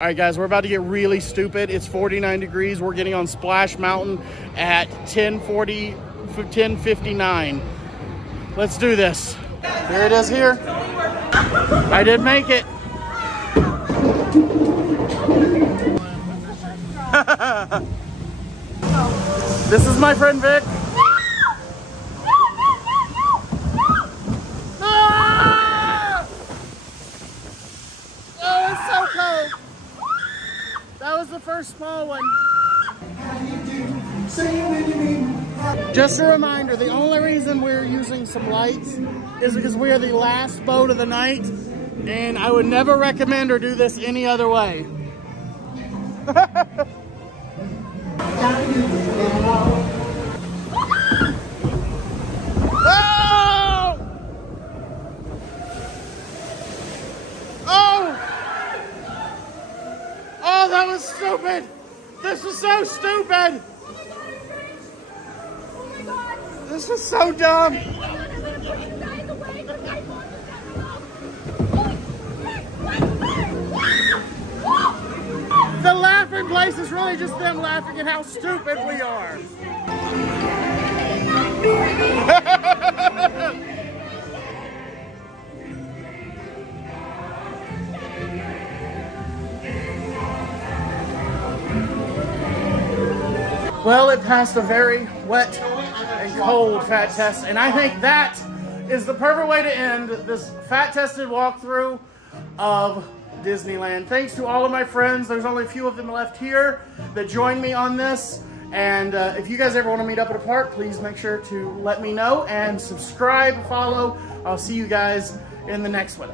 All right, guys, we're about to get really stupid. It's 49 degrees. We're getting on Splash Mountain at 10:59. Let's do this. Here it is here. I did make it. This is my friend Vic. Oh, it's so cold. That was the first small one. Just a reminder, the only reason we're using some lights is because we are the last boat of the night, and I would never recommend or do this any other way. Oh! Oh! Oh, that was stupid! This is so stupid! This is so dumb! The laughing place is really just them laughing at how stupid we are. Well, it passed a very wet and cold fat test, and I think that is the perfect way to end this fat tested walkthrough of Disneyland. Thanks to all of my friends. There's only a few of them left here that joined me on this. And if you guys ever want to meet up at a park, please make sure to let me know and subscribe, follow. I'll see you guys in the next one.